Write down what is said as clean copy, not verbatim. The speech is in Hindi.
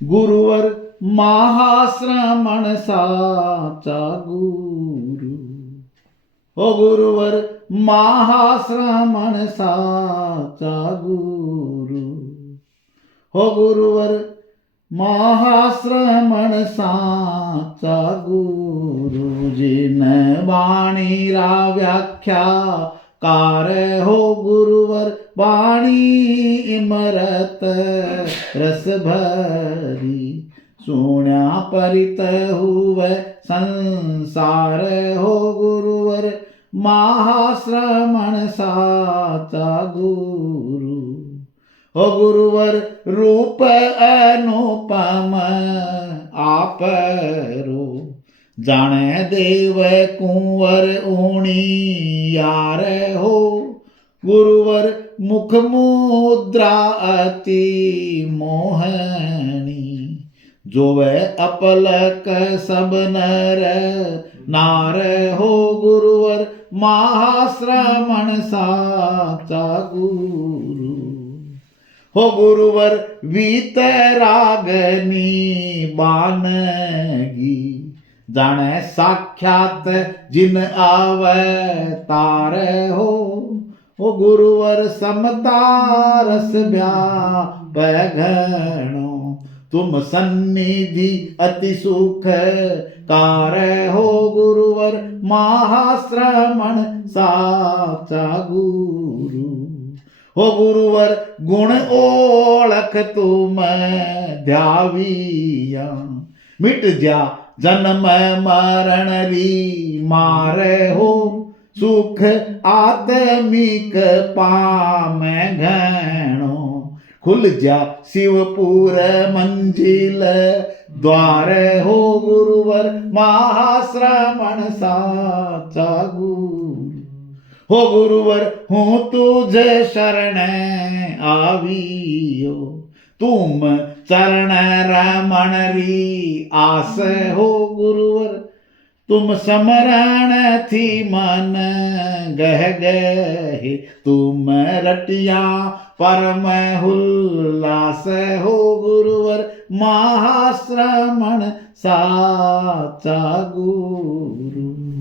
गुरुवर महाश्रमण साचा गुरु। हो गुरुवर महाश्रमण साचा गुरु। हो गुरुवर महाश्रमण साचा गुरु। जिन वाणी रा व्याख्या कार हो गुरुवर वाणी इमरत रस भरी। सुण्या परित हुए संसार हो गुरुवर महाश्रमण साचा गुरु। हो गुरुवर रूप अनुपम आपरो। जाने देव कुंवर ऊणी यार हो गुरुवर मुख मुद्रा अति मोहनी। जोवे अपलक सब नर नार हो गुरुवर महाश्रमण साचा गुरु। हो गुरुवर वीतरागनी बानगी। जाने साक्षात जिन अवतार हो गुरुवर समता रस व्याप घणो। तुम सन्निधि अति सुख कार हो गुरुवर महाश्रमण साचा गुरु। हो गुरुवर गुण ओळख तुम ध्याविया। मिट जा जन्म मरण री मार हो सुख आत्मिक पाम घणो। खुल जा शिवपुर मंजिल द्वार हो गुरुवर महाश्रमण साचा गुरु। हो गुरुवर हूँ तुझे शरण आवियो। तुम चरण रमण री आस हो गुरुवर। तुम समरण थी मन गह गहे। तुम रटिया परम हुल्लास हो गुरुवर महाश्रमण साचा गुरु।